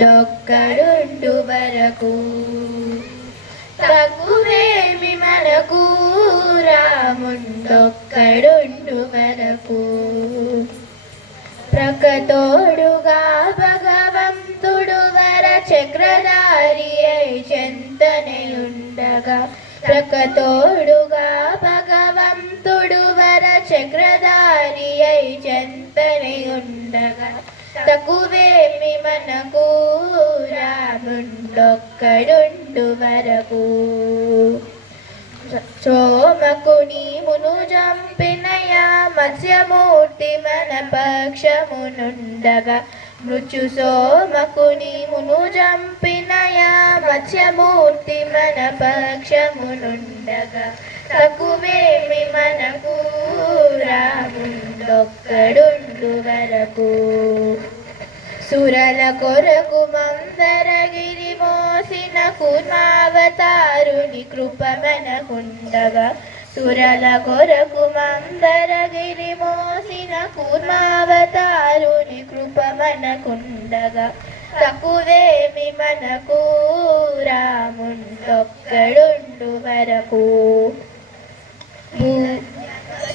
డొక్కడుండు వరకు. తగువేమి మనకు రాముండొక్కడుండు వరకు. ప్రకతోడుగా భగవంతుడు వర చక్రధారి అయి చెంతనయుండగా ప్రకతోడుగా భగవంతుడు వర చక్రధారి అయి చెంతనయుండగా తగువేమి మనకు రాముండొక్కడుండు వరకు. సోమకుని మును జంపినయా మత్స్యమూర్తి మన పక్షమునుండగా. మృత్యు సోమకుని మును జంపినయా మత్స్యమూర్తి మన పక్షమునుండగా. తక్కువేమి మనకు రాముండొక్కడుండు వరకు. సురల కొరకు మందరగిరి మోసిన కుర్మావతారుని కృప మనకుండగా సురల కొరకు మందరగిరి మోసిన కుర్మావతారుని కృప మనకుండగా తక్కువేమి మనకు రాముండొక్కడుండు వరకు.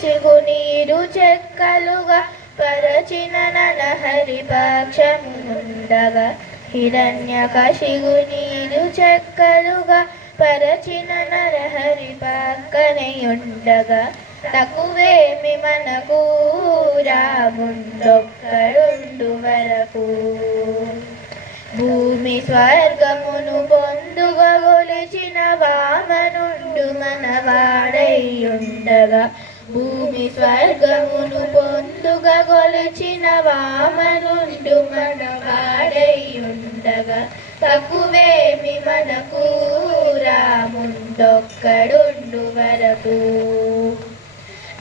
శివునీరు చెక్కలుగా పరచిన నరహరి పక్షముండగా హిరణ్య కశిగు చెక్కలుగా పరచిన నరహరి పక్కనయుండగా తక్కువేమి మనకు రాముండొక్కడుండు వరకు. భూమి స్వర్గమును పొందుగా గొలిచిన వామనుండు మనవాడయ్యుండగా. భూమి స్వర్గమును పొందుగా గొలిచిన వామనుండు మనవాడయ్యుండగా తక్కువేమి మనకు రాముండొక్కడుండు వరకు.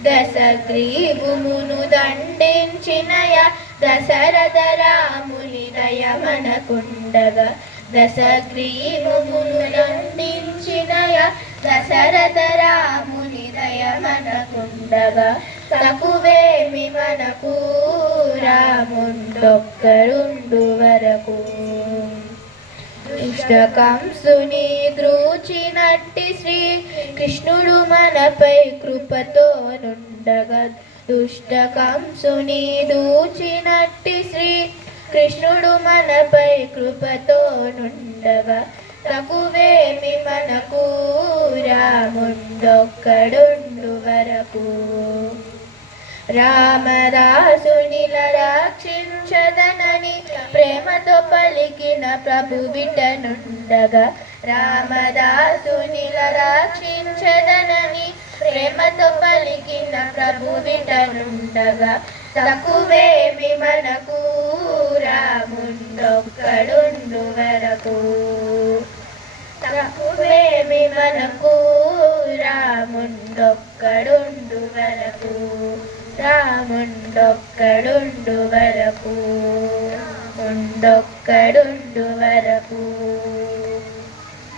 దశగ్రీవుమును దండించినయ దశరథ రాముని దయ మనకుండగా దశగ్రీవుమును దండించినయ దశరథ రాముని మనకుండగా తక్కువేమి మనకు రాముండొక్కరుండు వరకు. ఇష్టకంసుని ద్రూచినట్టి శ్రీ కృష్ణుడు మనపై కృపతో నుండగా దుష్ట కంసుని దూచినట్టి శ్రీ కృష్ణుడు మనపై కృపతో నుండగా తకువేమి మనకు రాముండొక్కడు వరకు రామదాసునిల రక్షించదనని ప్రేమతో పలికిన ప్రభు బిడ్డనుండగా రామదాసునిల రక్షించదనని ప్రేమతో పలికిన ప్రభు బిడ్డనుండగా తక్కువేమి మనకు రాముండొక్కడుండు వరకు. తక్కువేమి మనకు రాముండొక్కడుండు వరకు రాముండొక్కడుండు వరకు ఉండొక్కడుండు వరకు